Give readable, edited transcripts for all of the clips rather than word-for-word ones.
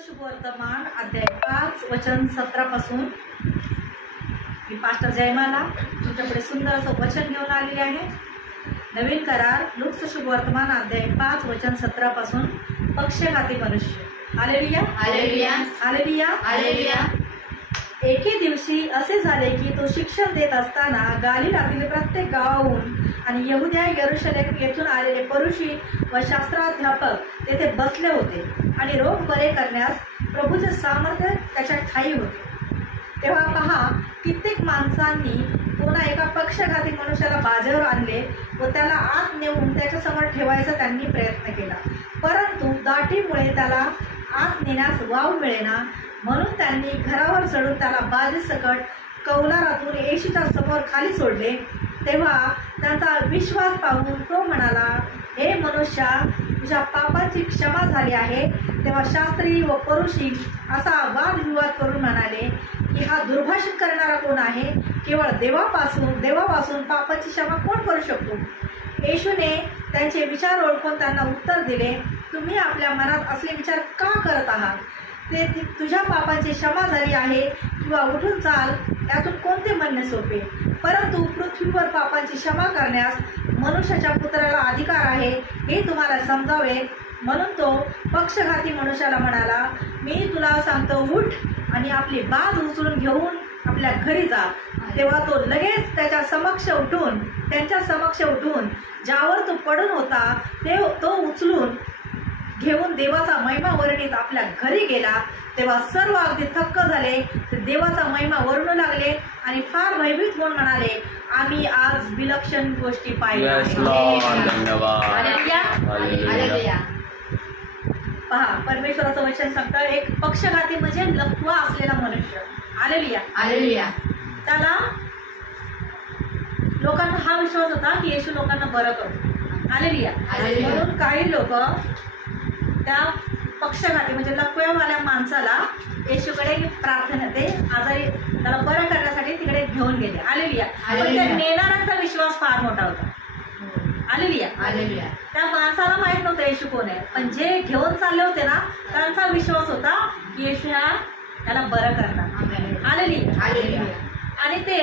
शुभवर्तमान अध्याय 5 वचन 17 पासून मी पास्टर जयमाला तुमच्याकडे सुंदर असं वचन घेऊन आलेले आहे। नवीन करार लूका शुभवर्तमान अध्याय 5 वचन 17 पासून पक्षघाती मनुष्य। Hallelujah hallelujah hallelujah hallelujah. एके दिवशी असे झाले की तो शिक्षण देत असताना गालिलातील प्रत्येक गावाहून आणि यहुद्या यरूशलेम येथून आलेले परुषी व शास्त्राध्यापक तेथे बसले होते आणि रोग बरे करण्यास प्रभूचे सामर्थ्य त्याच्या ठाई होते। तेव्हा पहा, कित्येक माणसांनी पुन्हा एका पक्षघाती मनुष्याला बाजेवर आणले व त्याला आत नेऊन त्याच्यासमोर ठेवायचा त्यांनी प्रयत्न केला, परंतु दाटीमुळे त्याला आत नेण्यास वाव मिळेना, म्हणून त्यांनी घरावर चढून त्याला बाजेसकट कौलारातून येशूच्या समोर खाली सोडले। तेव्हा त्यांचा विश्वास पाहून तो म्हणाला, हे मनुष्या, तुझ्या पापाची क्षमा झाली आहे। तेव्हा शास्त्री व परुषी असा वादविवाद करून म्हणाले की हा दुर्भाषण करणारा कोण आहे? केवळ देवापासून पापाची क्षमा कोण करू शकतो? येशूने त्यांचे विचार ओळखून त्यांना उत्तर दिले, तुम्ही आपल्या मनात असले विचार का करत आहात? ते तुझ्या पापाची क्षमा झाली आहे किंवा उठून चाल, यातून कोणते म्हणणे सोपे? परंतु पृथ्वीवर पापांची क्षमा करण्यास मनुष्याच्या पुत्राला अधिकार आहे हे तुम्हाला समजावे, म्हणून तो पक्षघाती मनुष्याला म्हणाला, मी तुला सांगतो, उठ आणि आपली बाज उचलून घेऊन आपल्या घरी जा। तेव्हा तो लगेच त्यांच्या समक्ष उठून ज्यावर तो पडून होता तो उचलून घेऊन देवाचा महिमा वर्णित आपल्या घरी गेला। तेव्हा सर्व अगदी थक्क झाले, ते देवाचा महिमा वर्णू लागले आणि फार भयभीत होऊन म्हणाले, आम्ही आज विलक्षण गोष्टी पाहिल्या। पहा, परमेश्वराचं वचन सांगतं, एक पक्षघाती म्हणजे लकवा असलेला मनुष्य। Hallelujah hallelujah. त्याला लोकांना हा विश्वास होता की येशू लोकांना बरं करतो। हालेलुया। म्हणून काही लोक त्या पक्षघाती म्हणजे लकव्यावाल्या माणसाला येशूकडे प्रार्थना, ते आजारी त्याला बरं करण्यासाठी तिकडे घेऊन गेले। हालेलुया। पण त्या नेणाऱ्यांचा विश्वास फार मोठा होता। Hallelujah hallelujah. त्या माणसाला माहित नव्हतं येशू कोण आहे, पण जे घेऊन चालले होते ना, त्यांचा विश्वास होता की येशू त्याला बरं करणार। Hallelujah hallelujah. आणि ते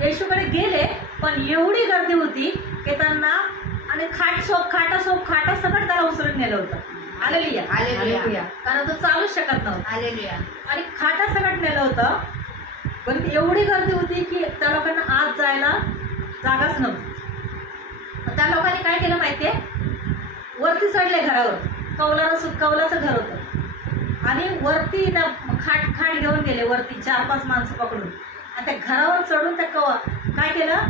येशूकडे गेले, पण एवढी गर्दी होती की त्यांना आणि खाटा सकट त्याला उचलून नेलं होतं। Hallelujah hallelujah. कारण तो चालूच शकत नव्हता। हालेलुया। आणि खाटा सकट नेलं होतं, पण एवढी गर्दी होती की त्या लोकांना आत जायला जागाच नव्हती। त्या लोकांनी काय केलं माहितीये, वरती चढले घरावर, कौलाचं घर होतं आणि वरती त्या खाट घेऊन गेले वरती 4-5 माणसं पकडून, आणि त्या घरावर चढून त्या काय केलं,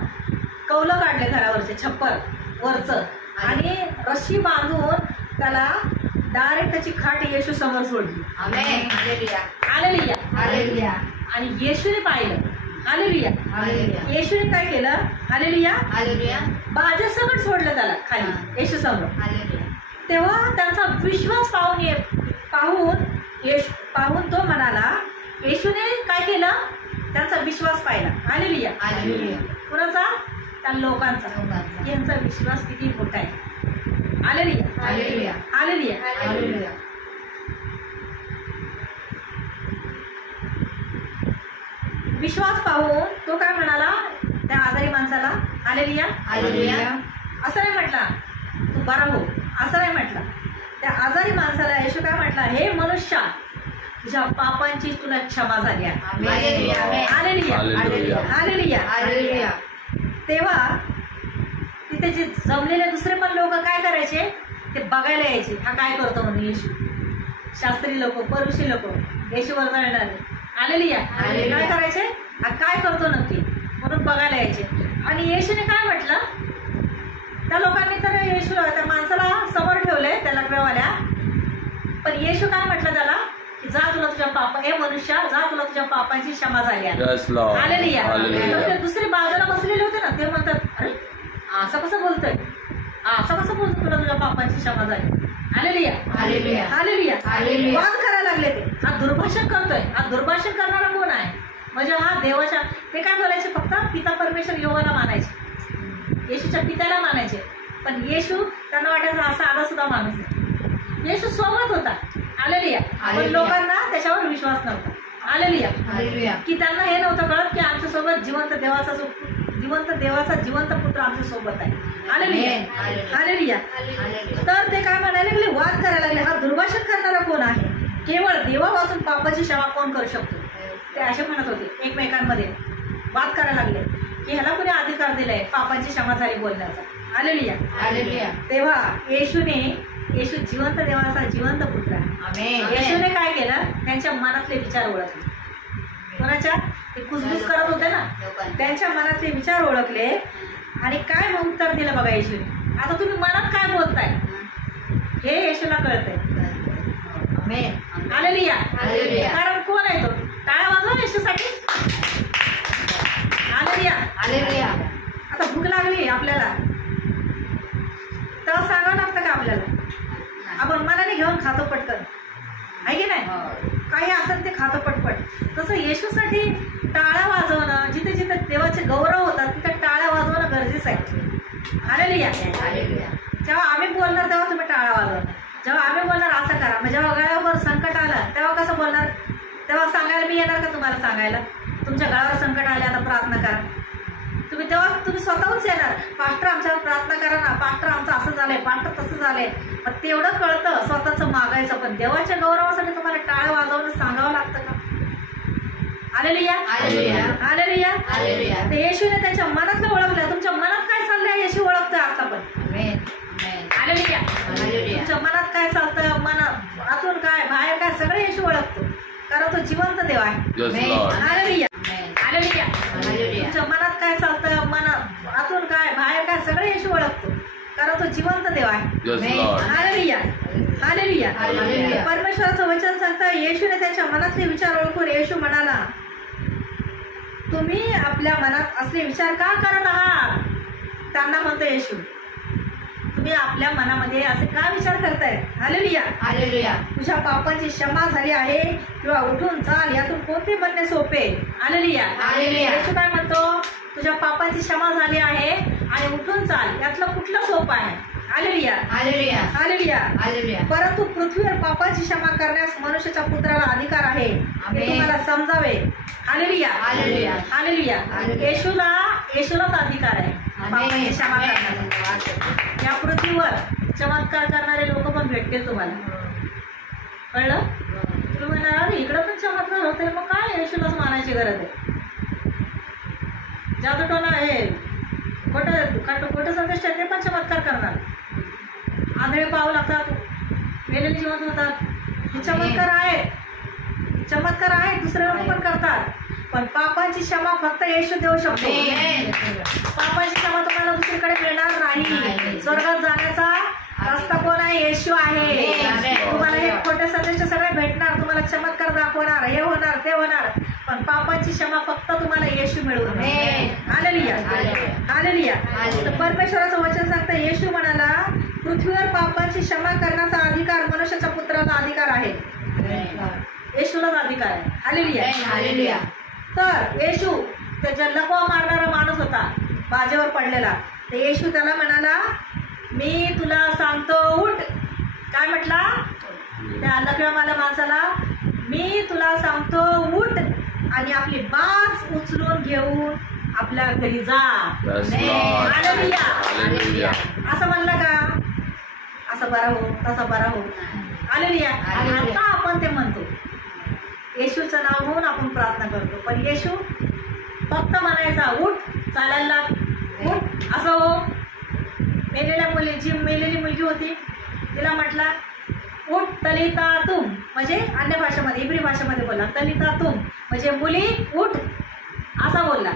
कौलं काढले घरावरचे, छप्पर वरचं, आणि रशी बांधून त्याला डायरेक्ट त्याची खाट येशू समोर सोडली। Amen hallelujah hallelujah hallelujah. आणि येशूने पाहिलं। Hallelujah hallelujah. येशूने काय केलं? Hallelujah hallelujah. बाजेसकट सोडलं त्याला खाली येशू समोर। हालेलुया। तेव्हा त्यांचा विश्वास पाहून तो म्हणाला, येशूने काय केलं? त्यांचा विश्वास पाहिला। Hallelujah hallelujah. कुणाचा? त्या लोकांचा। यांचा विश्वास किती मोठा आहे। Hallelujah hallelujah hallelujah hallelujah. विश्वास पाहून तो काय म्हणाला त्या आजारी माणसाला? Hallelujah hallelujah. असं नाही म्हटला तू बरा हो, असं नाही म्हटला। त्या आजारी माणसाला येशू काय म्हटला, हे मनुष्या, तुझ्या पापांची तुला क्षमा झाली आहे। Hallelujah hallelujah hallelujah. तेव्हा तिथे जे जमलेले दुसरे पण लोक काय करायचे, ते बघायला यायचे, हा काय करतो म्हणून येशू। शास्त्री लोक, परुषी लोक, येशूवर जळणारे। हालेलुया काय करायचे, हा काय करतो नक्की म्हणून बघायला यायचे। आणि येशूने काय म्हटलं, त्या लोकांनी तर येशू त्या माणसाला समोर ठेवले, त्या लकव्यावाल्या, पण येशू काय म्हटलं त्याला, जा तुला तुझ्या हे मनुष्या, जा तुला तुझ्या पापांची क्षमा झाली आहे। हालेलुया। ते दुसरे बाजूला बसलेले होते ना, ते म्हणतात, अरे असं कसं बोलतोय, तुला तुझ्या पापांची क्षमा झाली। Hallelujah hallelujah hallelujah hallelujah. वाद करायला लागले, ते हा दुर्भाषण करतोय, हा दुर्भाषण करणारा कोण आहे? म्हणजे हा देवाच्या, ते काय बोलायचे, फक्त पिता परमेश्वर यहोवाला मानायचे, येशूच्या पित्याला मानायचे, पण येशू त्यांना वाटायचा असा आधा सुद्धा माणूस आहे। येशू सोबत होता। हालेलुया पण लोकांना त्याच्यावर विश्वास नव्हता. हालेलुया. हालेलुया. की त्यांना हे नव्हतं कळत की आमच्यासोबत जिवंत देवाचा जिवंत पुत्र आमच्या सोबत आहे. हालेलुया. हालेलुया. तर ते काय म्हणायला लागले, वाद करायला लागले, हा दुर्भाषण करणारा कोण आहे? केवळ देवापासून पापाची क्षमा कोण करू शकतो? ते असे म्हणत होते, एकमेकांमध्ये वाद करायला लागले की ह्याला कोणी अधिकार दिलाय पापाची क्षमा झाली बोलण्याचा. हालेलुया. हालेलुया. तेव्हा येशू जिवंत देवाचा जिवंत पुत्र आहे. आमेन. येशूने काय केलं, त्यांच्या मनातले विचार ओळखले. कोणाच्या? ते कुजबुज करत होते ना, त्यांच्या मनातले विचार ओळखले आणि काय मग उत्तर दिलं बघा येशूने. आता तुम्ही मनात काय बोलताय हे येशूला कळतंय. आमेन. हालेलुया. हालेलुया. कारण कोण आहे तो? टाळ्या वाजवा येशूसाठी. हालेलुया. हालेलुया. आता भूक लागली आपल्याला तेव्हा सांगावं लागतं का आपल्याला? आपण मनाने घेऊन खातो पटकन, आहे की नाही? काही असं ते खातो पटपट. तसं येशूसाठी टाळ्या वाजवणं, जिथे जिथे देवाचे गौरव होतात तिथे टाळ्या वाजवणं गरजेचं आहे. हालेलुया. हालेलुया. जेव्हा आम्ही बोलणार तेव्हा तुम्ही टाळ्या वाजवणार. जेव्हा आम्ही बोलणार असं करा, मग जेव्हा गळ्यावर संकट आलं तेव्हा कसं बोलणार? तेव्हा सांगायला मी येणार का तुम्हाला सांगायला? तुमच्या गळ्यावर संकट आले आता प्रार्थना करा, तेव्हा तुम्ही स्वतःहूनच येणार, पास्टर आमच्यावर प्रार्थना करा ना, पास्टर आमचं असं झालंय, पास्टर तसं झालंय. मग तेवढं कळतं स्वतःचं मागायचं, पण देवाच्या गौरवासाठी तुम्हाला टाळ्या वाजवणं सांगावं लागतं का? हालेलुया. हालेलुया. हालेलुया. हालेलुया. ते येशूने त्यांच्या मनातलं ओळखलं. तुमच्या मनात काय चाललंय येशू ओळखतोय आता पण. आमेन. आमेन. हालेलुया. हालेलुया. तुमच्या मनात काय चालतं, मनात आतून काय बाहेर काय सगळं येशू ओळखतो, कारण तो जिवंत देव आहे. हालेलुया. हालेलुया. हालेलुया. तुमच्या मनात काय चालतं, मनात आतून काय बाहेर काय सगळं येशू ओळखतो, कारण तो जिवंत देव आहे. हालेलुया. हालेलुया. हालेलुया. परमेश्वराचं वचन सांगतं, येशूने त्यांच्या मनातले विचार ओळखून येशू म्हणाला, तुम्ही आपल्या मनात असले विचार का करत आहात? त्यांना म्हणतो येशू, तुम्ही आपल्या मनामध्ये असे का विचार करताय? हालेलुया. हालेलुया. तुझ्या पापांची क्षमा झाली आहे किंवा उठून चाल, यातून कोणते म्हणणे सोपे? हालेलुया. हालेलुया. येशू काय म्हणतो, तुझ्या पापांची क्षमा झाली आहे आणि उठून चाल, यातलं कुठलं सोपं आहे? हालेलुया. हालेलुया. हालेलुया. हालेलुया. परंतु पृथ्वीवर पापाची क्षमा करण्यास मनुष्याच्या पुत्राला अधिकार आहे, हे तुम्हाला समजावे. हालेलुया. हालेलुया. हालेलुया. हालेलुया. येशूलाच अधिकार आहे पापाची क्षमा करण्याचा. या पृथ्वीवर चमत्कार करणारे लोक पण भेटतील तुम्हाला, कळलं? तुम्ही म्हणणार इकडं पण चमत्कार होते, मग काय येशूलाच मानायची गरज आहे? जादूटोना हे खोटं संदेश ते पण चमत्कार करणार, आंधळे पाहू लागतात, मेलेले जिवंत होतात. हे चमत्कार आहेत, दुसरे लोक पण करतात, पण पापाची क्षमा फक्त येशू देऊ शकतो. पापाची क्षमा तुम्हाला दुसरीकडे मिळणार नाही. स्वर्गात जाण्याचा रस्ता कोण आहे? येशू आहे. तुम्हाला हे खोटे संदेश सगळे भेटणार, तुम्हाला चमत्कार दाखवणार, हे होणार ते होणार, पण पापाची क्षमा फक्त तुम्हाला येशू मिळवून. हालेलुया. हालेलुया. तर परमेश्वराचं वचन सांगतं, येशू म्हणाला, पृथ्वीवर पापाची क्षमा करण्याचा अधिकार मनुष्याच्या पुत्राला अधिकार आहे. येशूलाच अधिकार आहे. हालेलुया. हालेलुया. तर येशू त्याच्या लकवा मारणारा माणूस होता, बाजेवर पडलेला. तर येशू त्याला म्हणाला, मी तुला सांगतो उठ. काय म्हटला त्या लकव्यामाला माणसाला? मी तुला सांगतो उठ आणि आपली बाज उचलून घेऊन आपल्या घरी जा. हालेलुया. असं म्हणलं का? असं बरा हो, तसं बरा हो. हालेलुया. आता आपण ते म्हणतो, येशूचं नाव घेऊन आपण प्रार्थना करतो, पण येशू फक्त म्हणायचा उठ, चालायला उठ, असं हो. मेलेली मुलगी होती, तिला म्हटला उठ, तलिता तुम, म्हणजे अन्य भाषेमध्ये इब्री भाषेमध्ये बोलला, तलिता तुम म्हणजे मुली उठ, असा बोलला.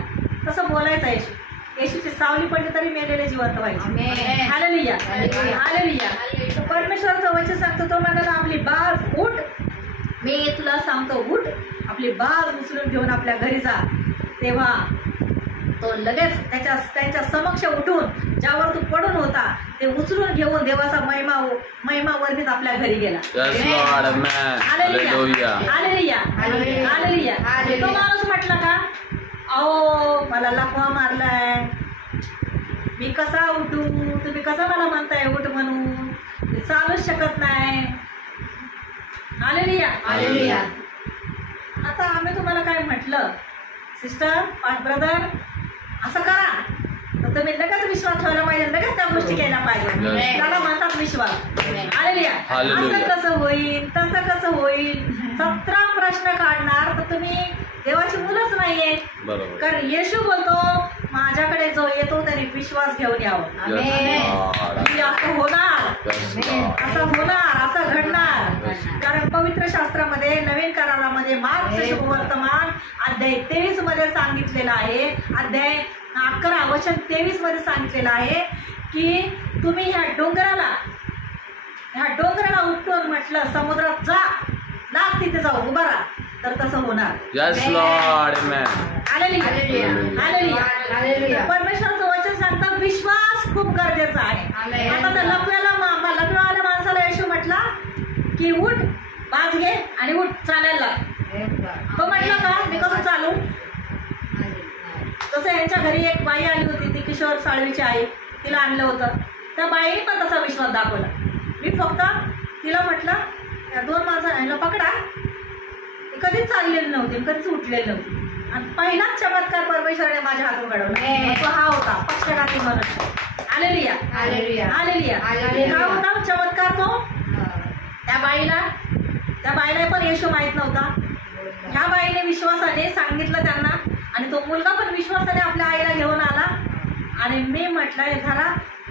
तसं बोलायचं येशू. येशूची सावली पडली तरी मेलेले जिवंत व्हायचे. हालेलुया. हालेलुया. परमेश्वराचं वचन सांगतो, तो म्हणाला आपली बाज उठ, मी तुला सांगतो उठ, आपली बाज उचलून घेऊन आपल्या घरी जा. तेव्हा तो लगेच त्यांच्या समक्ष उठून ज्यावर तू पडून होता ते उचलून घेऊन देवाचा महिमा वर्णित आपल्या घरी गेला. हालेलुया. हालेलुया. हालेलुया. तो माणूस म्हटला का, अहो मला लकवा मारलाय, मी कसा उठू, तुम्ही कसं मला म्हणताय उठ म्हणून, चालूच शकत नाही. हालेलुया. हालेलुया. आता आम्ही तुम्हाला काय म्हटलं, सिस्टर ब्रदर असं करा, तर तुम्ही लगेच विश्वास ठेवला पाहिजे, लगेच त्या गोष्टी केल्या पाहिजे. Amen. त्याला म्हणतात विश्वास. Amen. हालेलुया. हालेलुया. असं कसं होईल, तसं कसं होईल, 17 प्रश्न काढणार, तर तुम्ही देवाची मुलंच नाहीये. बरोबर. कारण येशू बोलतो, माझ्याकडे जो येतो त्याने विश्वास घेऊन यावं. की असं होणार, असं होणार, असं घडणार. कारण पवित्र शास्त्रामध्ये नवीन करारामध्ये मार्क शुभवर्तमान अध्याय 23 मध्ये सांगितलेलं आहे, अध्याय 11 वचन 23 मध्ये सांगितलेलं आहे की तुम्ही ह्या डोंगराला उपटून म्हटलं समुद्रात जा, लाग तिथे जाऊ उभा राहा, तर तसं होणार. Yes, Lord. Amen. Hallelujah. Hallelujah. Hallelujah. परमेश्वराचं वचन सांगतं विश्वास खूप गरजेचा आहे. आमेन. आता त्या लग्नावाल्या माणसाला येशू म्हटला की उठ, बाज घे आणि उठ चालायला लाग. तो म्हटलं का मी कसं चालू? तसं यांच्या घरी एक बाई आली होती, ती किशोर साळवीची आई, तिला आणलं होतं. त्या बाईने पण तसा विश्वास दाखवला. मी फक्त तिला म्हटलं या 2 माणसांना पकडा, ती कधीच चाललेली नव्हती, कधीच उठलेली नव्हती, आणि पहिलाच चमत्कार परमेश्वराने माझ्या हातून घडवला. तो हा होता पक्षघाती मनुष्य. हालेलुया. हालेलुया. हालेलुया. हालेलुया. काय होता चमत्कार तो? त्या बाईला पण येशू माहित नव्हता. ह्या बाईने विश्वासाने सांगितलं त्यांना, आणि तो मुलगा पण विश्वासाने आपल्या आईला घेऊन आला. आणि मी म्हटलं हे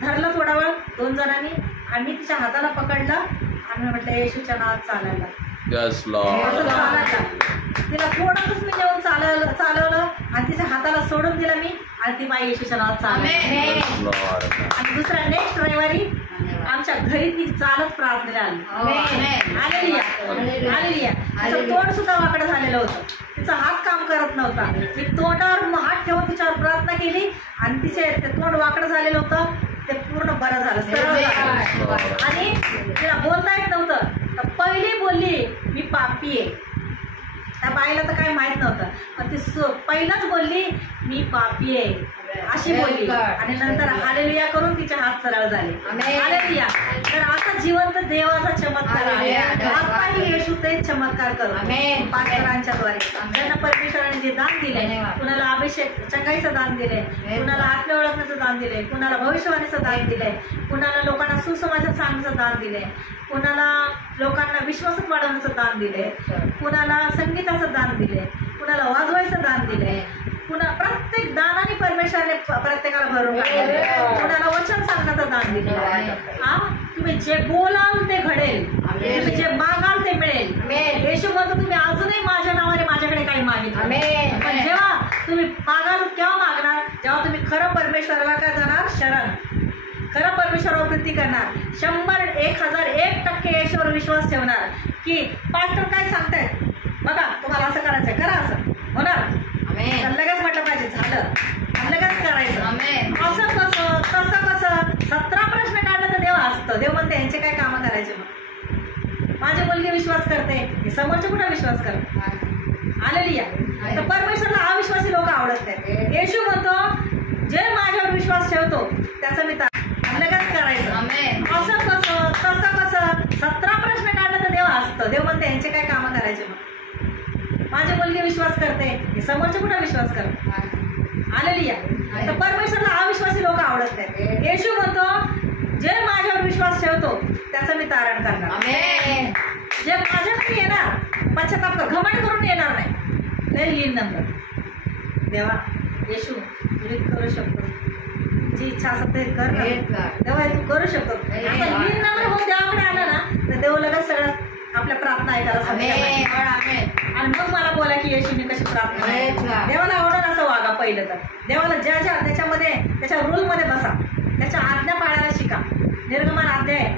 धरलं थोडा वेळ 2 जणांनी, आणि मी तिच्या हाताला पकडलं आणि मी म्हटलं येशूच्या नावात चालायला. Yes, Lord. असं चालायला तिला थोडंच मी नेऊन चालवलं आणि तिच्या हाताला सोडून दिलं मी, आणि ती बाई येशूच्या नावात चालली. Yes, Lord. आणि दुसऱ्या नेक्स्ट रविवारी आमच्या घरी ती चालत प्रार्थनेला आली. हालेलुया. हालेलुया. तिचं तोंड सुद्धा वाकडं झालेलं होतं, तिचा हात काम करत नव्हता. मी तोंडावर हात ठेवून तिच्यावर प्रार्थना केली, आणि तिचे ते तोंड वाकडं झालेलं होतं, ते पूर्ण बरं झालं, सरळ झालं. आणि तिला बोलता येत नव्हतं, तर पहिली बोलली मी पापी आहे. त्या बाईला तर काही माहित नव्हतं, पण ती पहिलाच बोलली मी पापी आहे अशी बोलली, आणि नंतर हालेलुया करून तिचे हात सरळ झाले. हालेलुया. तर आता जिवंत देवाचा चमत्कार आहे. आताही येशू तेच चमत्कार करतो पास्टरांच्या द्वारे. त्यांना परमेश्वराने जे दान दिले, कुणाला अभिषेक चंगाईचं दान दिले, कुणाला आत्म्य ओळखण्याचं दान दिले, कुणाला भविष्यवाणीचं दान दिले, कुणाला लोकांना सुसमाचार सांगण्याचं दान दिले, कुणाला लोकांना विश्वासात वाढवण्याचं दान दिले, कुणाला संगीताचं दान दिले, कुणाला वाजवायचं दान दिले, पुन्हा प्रत्येक दानाने परमेश्वराने प्रत्येकाला भरून टाकले. कुणाला वचन सांगण्याचं दान दिले. तुम्ही जे बोलाल ते घडेल, तुम्ही जे मागाल ते मिळेल. येशू म्हणतो तुम्ही अजूनही माझ्या नावाने माझ्याकडे काही मागितलं, पण जेव्हा तुम्ही मागाल केव्हा मागणार? जेव्हा तुम्ही खरं परमेश्वराला काय जाणार शरण, खरं परमेश्वरावर प्रीती करणार, 100, 1000, 1% येशूवर विश्वास ठेवणार की पास्टर काय सांगतायत बघा, तुम्हाला असं करायचंय, करा, असं होणार. लगेच म्हटलं पाहिजे झालं, लगेच करायचं. असं कसं तसं कसं 17 प्रश्न काढलं तर देव हसतं. देव म्हणते यांचे काय कामं करायचे? मग माझी मुलगी विश्वास करते, समोरचे कुठे विश्वास करते? हालेलुया. तर परमेश्वरला अविश्वासी लोक आवडत नाहीत. येशू म्हणतो जे माझ्यावर विश्वास ठेवतो त्याचं मी लगेच करायचं. असं कसं तसं कसं 17 प्रश्न काढलं तर देव हसतं. देव म्हणते यांचे काय कामं करायचे? मग माझी मुलगी विश्वास करते, समोरचे कुठे विश्वास करते? हालेलुया. तर परमेश्वरला अविश्वासी लोक आवडत नाहीत. येशू म्हणतो जे माझ्यावर विश्वास ठेवतो त्याचं मी तारण करणार. जे माझ्याकडे येणार पश्चाताप घमंड करून येणार नाही, ते लीन नंबर. देवा येशू तुम्ही करू शकतो, जी इच्छा असेल ते कर ना देवा, तू करू शकतो. आता लीन नंबर होऊन देवाकडे आला ना तर देव लगेच सगळं आपल्या प्रार्थना ऐकायला सांगतात. आणि मग मला बोला की येशूने कशी प्रार्थना, देवाला आवडत असं वागा. पहिलं तर देवाला ज्या त्याच्यामध्ये त्याच्या रूलमध्ये बसा, त्याच्या आज्ञा पाळायला शिका. निर्गमन अध्याय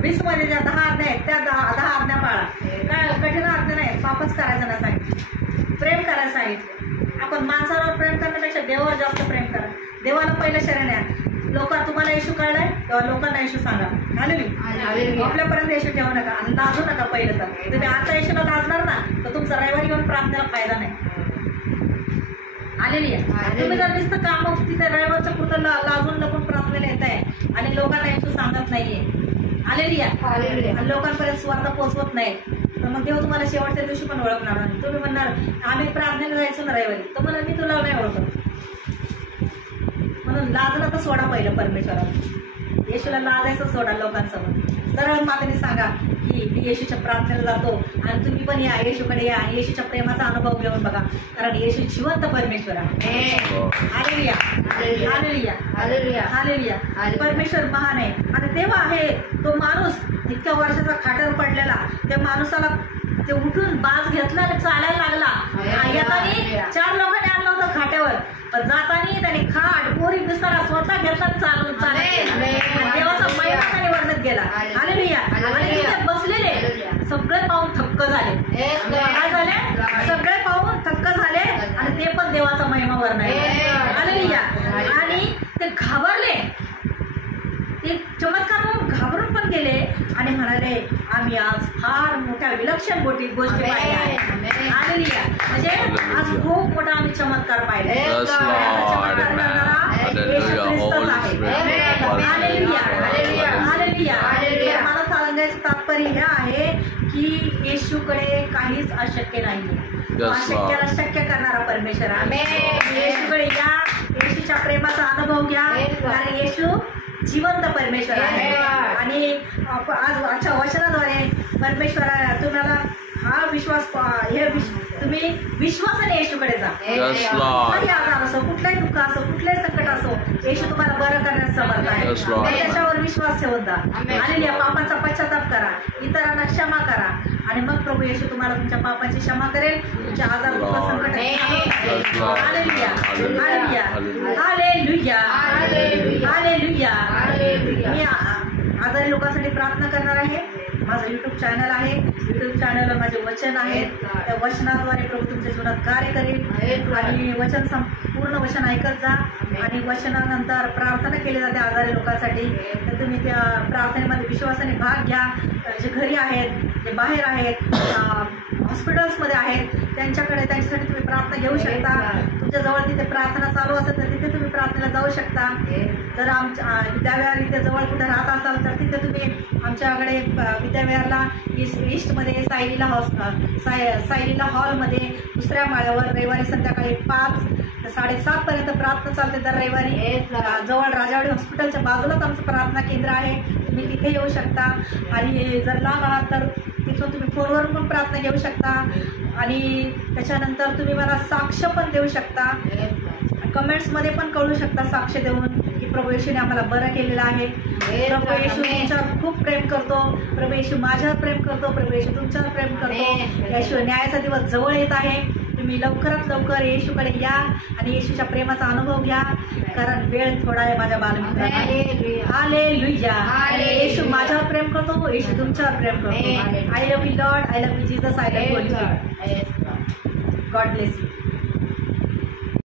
20 मध्ये ज्या 10 आज्ञा आहेत त्या 10 आज्ञा पाळा. काय कठीण आज्ञा नाही, पापच करायचं नाही सांगितलं, प्रेम करायला सांगितलं. आपण माणसावर प्रेम करण्यापेक्षा देवावर जास्त प्रेम करा. देवाला पहिलं शरण या. लोक तुम्हाला येशू कळलाय तेव्हा लोकांना येशू सांगा. हालेलुया. आपल्यापर्यंत येशू ठेवू नका आणि लाजू नका. पहिलं तर तुम्ही आता येशूला लाजणार ना तर तुमचा रविवारी येऊन प्रार्थनेला फायदा नाही. हालेलुया. तुम्ही जर नुसतं काम तिथे रविवारच्या पुरतं लाजून लपून प्रार्थनेला येत आहे आणि लोकांना येशू सांगत नाहीये हालेलुया. हालेलुया. आणि लोकांपर्यंत स्वार्थ पोहोचवत नाही तर मग देव तुम्हाला शेवटच्या दिवशी पण ओळखणार नाही. तुम्ही म्हणणार आम्ही प्रार्थनेला जायचो ना रविवारी, तो म्हणून मी तुला नाही ओळखत. म्हणून लाजला तर सोडा पहिलं परमेश्वराला. येशूला लाजायचं सोडा लोकांसमोर. सरळ मातेने सांगा की मी येशूच्या प्रार्थनेला जातो आणि तुम्ही पण या, येशूकडे या आणि येशूच्या प्रेमाचा अनुभव घेऊन बघा, कारण येशू जिवंत परमेश्वर आहे. हालेलुया. हालेलुया. हालेलुया. हालेलुया. परमेश्वर महान आहे. आणि तेव्हा आहे तो माणूस इतक्या वर्षाचा खाट्यावर पडलेला, त्या माणसाला ते उठून बाज घेतला आणि चालायला लागला. येताना 4 लोकांनी आणलं होतं खाट्यावर, पण जाताना त्याने खाट पोरी बिस्तारा स्वतः घेतला चालून देवाचा महिमा त्याने वर्णत गेला. हालेलुया. आणि तिथे बसलेले सगळे पाहून थक्क झाले. काय झाले? सगळे पाहून थक्क झाले आणि ते पण देवाचा महिमा वर्णायला. हालेलुया. आणि ते घाबरले, ते चमत्कार म्हणून घाबरून पण गेले आणि म्हणाले आम्ही आज फार मोठ्या विलक्षण गोष्टी पाहिल्या आहेत. हालेलुया. म्हणजे आज खूप मोठा आम्ही चमत्कार पाहिले. Yes, Lord. Amen. Hallelujah. Holy Spirit. Hallelujah. Hallelujah. Hallelujah. मला सांगायचं तात्पर्य हे आहे की येशूकडे काहीच अशक्य नाही. अशक्याला शक्य करणारा परमेश्वर आहे. येशूकडे या, येशूच्या प्रेमाचा अनुभव घ्या, कारण येशू जिवंत परमेश्वर आहे. आणि आज आजच्या वचनाद्वारे परमेश्वर तुम्हाला हा विश्वास तुम्ही विश्वासाने येशूकडे जा. Yes, Lord. कुठलाही आजार असो, कुठलाही दुःख असो, कुठलंही संकट असो, येशू तुम्हाला बरं करण्यास समर्थ आहे. Yes, Lord. त्याच्यावर विश्वास ठेवून जा. हालेलुया. पापाचा पश्चाताप करा, इतरांना क्षमा करा आणि मग प्रभू येशू तुम्हाला तुमच्या पापाची क्षमा करेल, तुमच्या आजार दुःख संकट. Yes, Lord. Hallelujah. Hallelujah. Hallelujah. Hallelujah. Hallelujah. Hallelujah. मी आजारी लोकांसाठी प्रार्थना करणार आहे. माझं युट्यूब चॅनल आहे. युट्यूब चॅनलवर माझे वचन आहेत. त्या वचनाद्वारे प्रभू तुमच्या जीवनात कार्य करेल आणि पूर्ण वचन ऐकत जा. आणि वचनानंतर प्रार्थना केली जाते आजारी लोकांसाठी, तर तुम्ही त्या प्रार्थनेमध्ये विश्वासाने भाग घ्या. जे घरी आहेत, जे बाहेर आहेत, हॉस्पिटल्समध्ये आहेत, त्यांच्यासाठी तुम्ही प्रार्थना घेऊ शकता. तुमच्याजवळ तिथे प्रार्थना चालू असेल तर तिथे तुम्ही प्रार्थनेला जाऊ शकता. जर आमच्या विद्याविहार इथे जवळ कुठे राहत असाल तर तिथे तुम्ही आमच्याकडे विद्याविहारला ईस्टमध्ये सायलीला हॉलमध्ये 2ऱ्या माळ्यावर रविवारी संध्याकाळी 5 ते 7:30 पर्यंत प्रार्थना चालते दर रविवारी. जवळ राजावाडी हॉस्पिटलच्या बाजूलाच आमचं प्रार्थना केंद्र आहे. तुम्ही तिथे येऊ शकता. आणि जर लांब आहात तर तिथून तुम्ही फोनवरून पण प्रार्थना घेऊ शकता. आणि त्याच्यानंतर तुम्ही मला साक्ष पण देऊ शकता. कमेंट्समध्ये पण कळू शकता साक्ष देऊन की प्रभू येशूने आम्हाला बरं केलेलं आहे. प्रभू येशू तुमच्यावर खूप प्रेम करतो. प्रभू येशू माझ्यावर प्रेम करतो. प्रभू येशू तुमच्यावर प्रेम करतो. येशू न्यायाचा दिवस जवळ येत आहे. तुम्ही लवकरात लवकर येशूकडे या आणि येशूच्या प्रेमाचा अनुभव घ्या, कारण वेळ थोडा आहे माझ्या बालमित्रांना. हालेलुया. येशू माझ्यावर प्रेम करतो. येशू तुमच्यावर प्रेम करतो. I love you Lord. I love you Jesus. I love you. God bless you.